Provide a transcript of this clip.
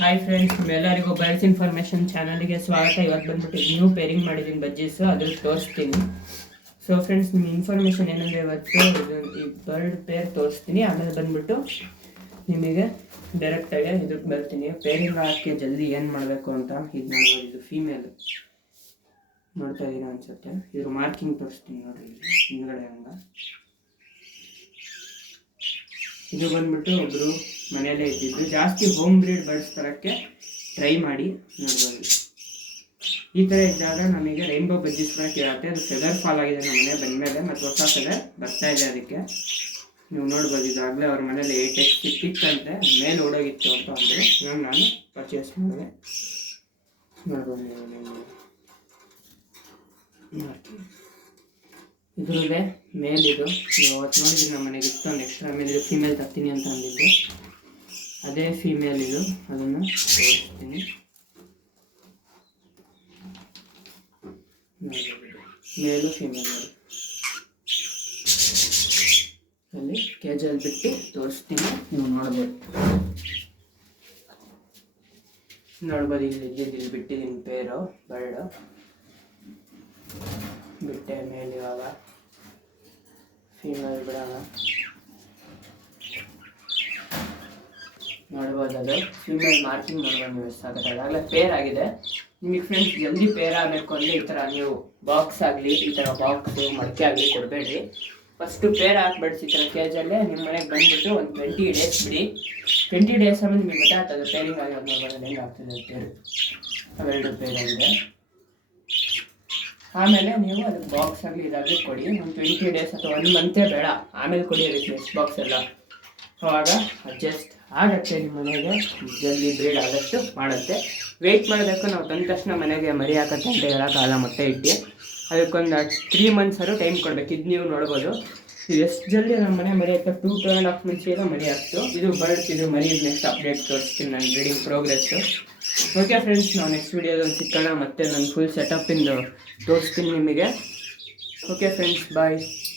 Hi friends, ನಿಮ್ಮೆಲ್ಲರಿಗೂ birds information ಚಾನಲ್ಗೆ ಸ್ವಾಗತ. ಇವತ್ತು ಬಂದ್ಬಿಟ್ಟು ನ್ಯೂ ಪೇರಿಂಗ್ ಮಾಡಿದ್ದೀನಿ ಬಜ್ಜೀಸು, ಅದ್ರಲ್ಲಿ ತೋರಿಸ್ತೀನಿ. ಸೊ ಫ್ರೆಂಡ್ಸ್, ನಿಮ್ಮ ಇನ್ಫಾರ್ಮೇಷನ್ ಏನಂದರೆ ಇವತ್ತು ಈ ಬರ್ಡ್ ಪೇರ್ ತೋರಿಸ್ತೀನಿ. ಆಮೇಲೆ ಬಂದ್ಬಿಟ್ಟು ನಿಮಗೆ ಡೈರೆಕ್ಟಾಗಿ ಇದಕ್ಕೆ ಬರ್ತೀನಿ. ಪೇರಿಂಗ್ ಹಾಕಿ ಜಲ್ದಿ ಏನು ಮಾಡಬೇಕು ಅಂತ ಇದು ನೋಡ್ಬೋದು. ಇದು ಫೀಮೇಲ್ ನೋಡ್ತಾ ಇದ್ದೀರಾ ಅನ್ಸುತ್ತೆ. ಇದ್ರ ಮಾರ್ಕಿಂಗ್ ತೋರಿಸ್ತೀನಿ ನೋಡಿರಿ, ಹಿಂದ್ಗಡೆ ಹಂಗ. ಇದು ಬಂದ್ಬಿಟ್ಟು ಒಬ್ಬರು ಮನೆಯಲ್ಲೇ ಇದ್ದಿದ್ದು. ಜಾಸ್ತಿ ಹೋಮ್ ಬ್ರೀಡ್ ಬರ್ಡ್ಸ್ ತರೋಕ್ಕೆ ಟ್ರೈ ಮಾಡಿ ನೋಡ್ಬೋದು. ಈ ಥರ ಇದ್ದಾಗ ನಮಗೆ ರೈನ್ಬೋ ಬಜ್ಜೀಸ್ ಬರೋಕ್ಕೆ ಇರುತ್ತೆ. ಅದು ಫೆದರ್ ಫಾಲ್ ಆಗಿದೆ ನಮ್ಮ ಮನೆ ಬಂದಮೇಲೆ, ಮತ್ತು ಹೊಸ ಫೆದರ್ ಬರ್ತಾ ಇದೆ. ಅದಕ್ಕೆ ನೀವು ನೋಡ್ಬೋದು, ಇದಾಗಲೇ ಅವ್ರ ಮನೇಲಿ 8x ಸಿಕ್ಕಿತ್ತಂತೆ, ಮೇಲೆ ಓಡೋಗಿತ್ತು ಅಂತ ಅಂದರೆ ಇವಾಗ ನಾನು ಪರ್ಚೇಸ್ ಮಾಡಿದೆ. ನೋಡ್ಬೋದು ನೀವು ಇದ್ರಲ್ಲೇ ಮೇಲಿದು ನೀವು ಅವತ್ತು ನೋಡಿದ್ರಿ ನಮ್ಮ ಮನೆಗೆ ಇಷ್ಟೊಂದು ಎಕ್ಸ್ಟ್ರಾ ಮೇಲೆ ಇದು ಫೀಮೇಲ್ ತರ್ತೀನಿ ಅಂತ ಅಂದಿದ್ದು. ಅದೇ ಫೀಮೇಲ್ ಇದು, ಅದನ್ನು ತೋರಿಸ್ತೀನಿ. ಮೇಲು ಫೀಮೇಲ್ ಅಲ್ಲಿ ಕೇಜಲ್ಲಿ ಬಿಟ್ಟು ತೋರಿಸ್ತೀನಿ, ನೀವು ನೋಡ್ಬೋದು. ಇಲ್ಲಿ ಬಿಟ್ಟಿದ್ದೀನಿ ಪೇರು ಬರ್ಡು ಬಿಟ್ಟೆ. ಮೇಲೆ ಇವಾಗ ಫೀಮೇಲ್ ಬಿಡೋಣ. ನೋಡ್ಬೋದು, ಅದು ಫೀಮೇಲ್ ಮಾರ್ಕಿಂಗ್ ನೋಡ್ಬೋದು ನೀವು ಎಷ್ಟು ಆಗುತ್ತೆ. ಅದಾಗಲೇ ಪೇರ್ ಆಗಿದೆ. ನಿಮಗೆ ಫ್ರೆಂಡ್ಸ್ ಜಲ್ದಿ ಪೇರ್ ಆಗಬೇಕು ಅಂದರೆ ಈ ಥರ ನೀವು ಬಾಕ್ಸ್ ಆಗಲಿ, ಈ ಥರ ಬಾಕ್ಸು ಮಡಕೆ ಆಗಲಿ ಕೊಡಬೇಡ್ರಿ. First peer ಹಾಕ್ಬಿಡ್ಸಿ. ಈ ಥರ ಕೇಜಲ್ಲೇ ನಿಮ್ಮ ಮನೆಗೆ ಬಂದುಬಿಟ್ಟು ಒಂದು 20 ಡೇಸ್ ಬಿಡಿ. 20 ಡೇಸ್ ಆಮೇಲೆ ನಿಮಗೆ ಗೊತ್ತಾಗ್ತದೆ ಪೇರಿಂಗ್ ಆಗೋದು. ನೋಡ್ಬೋದು ಹೆಂಗೆ ಆಗ್ತದೆ ಪೇರು. ಅವೆರಡು ಪೇರ್ ಆಗಿದೆ. ಆಮೇಲೆ ನೀವು ಅದಕ್ಕೆ ಬಾಕ್ಸ್ ಆಗಲಿ ಇದಾಗಲಿ ಕೊಡಿ. ಒಂದು 20 ಡೇಸ್ ಅಥವಾ 1 ಮಂತೇ ಬೇಡ, ಆಮೇಲೆ ಕೊಡಿ ರಿಪ್ಲೇಸ್ ಬಾಕ್ಸ್ ಎಲ್ಲ. ಅವಾಗ ಅಡ್ಜಸ್ಟ್ ಆಗುತ್ತೆ. ನಿಮ್ಮ ಮನೆಗೆ ಜಲ್ದಿ ಬ್ರೀಡ್ ಆದಷ್ಟು ಮಾಡುತ್ತೆ. ವೆಯ್ಟ್ ಮಾಡಬೇಕು. ನಾವು ತಂದ ತಕ್ಷಣ ಮನೆಗೆ ಮರಿ ಹಾಕತ್ತೆ ಅಂತ ಹೇಳೋಕ್ಕಾಗಲ್ಲ. ಮೊಟ್ಟೆ ಇಟ್ಟು ಅದಕ್ಕೊಂದು 3 ಮಂತ್ಸಾರು ಟೈಮ್ ಕೊಡಬೇಕು. ಇದು ನೀವು ನೋಡ್ಬೋದು, ಇದು ಎಷ್ಟು ಜಲ್ದಿ ನಮ್ಮ ಮನೆ ಮರಿ ಹಾಕೋ 2.5 ಮಂತ್ಸ್ ಎಲ್ಲ ಮರಿ ಹಾಕ್ತು. ಇದು ಬರ್ಡ್ಸ್, ಇದು ಮರಿ ನೆಕ್ಸ್ಟ್ ಅಪ್ಡೇಟ್ ತೋರಿಸ್ತೀನಿ ನಾನು ಬ್ರೀಡಿಂಗ್ ಪ್ರೋಗ್ರೆಸ್ಸು. ಓಕೆ ಫ್ರೆಂಡ್ಸ್, ನಾವು ನೆಕ್ಸ್ಟ್ ವೀಡಿಯೋದಲ್ಲಿ ಸಿಕ್ಕೋಣ. ಮತ್ತೆ ನಾನು ಫುಲ್ ಸೆಟಪ್ಪಿಂದು ತೋರಿಸ್ತೀನಿ ನಿಮಗೆ. ಓಕೆ ಫ್ರೆಂಡ್ಸ್, ಬಾಯ್.